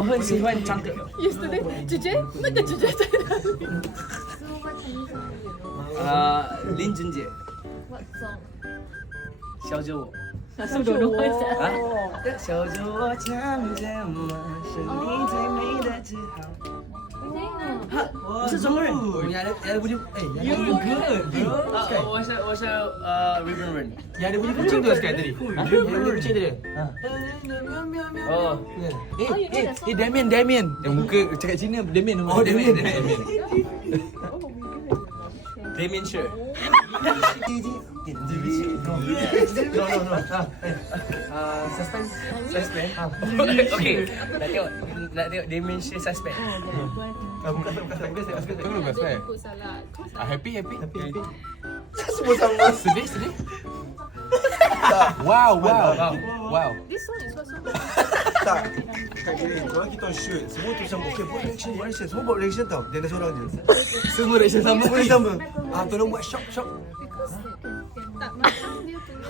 我很喜欢唱歌。 Yesterday，姐姐，那个姐姐在哪里？ 林俊杰， What song? 小酒窝。 是朵朵会啊，小酒窝唱什么？是你最美的记号。哈，我是中国人。Yang ada bunyi You yang ada bunyi good. 我是日本人。 yang ada bunyi kucing tu sekarang tadi. Yang ada bunyi kucing tadi. Oh, Damien. Yang muka cakap Cina Damien nama. Oh, Damien. Damien Sher. No. Suspense. Okay. Nak tengok Damien Sher suspense. Bukan. Tunggu lepas saya. Ikut salah. Happy. Semua sama. Sedih. Wow. This song is what song? Tak. Cakap gini, kalau kita shoot, semua tu sama. Okay, buat reaction. Semua buat reaction tau. Dia ada seorang je. Semua reaction sama. Semua sama. Tolong buat shock. Because tak macam dia punya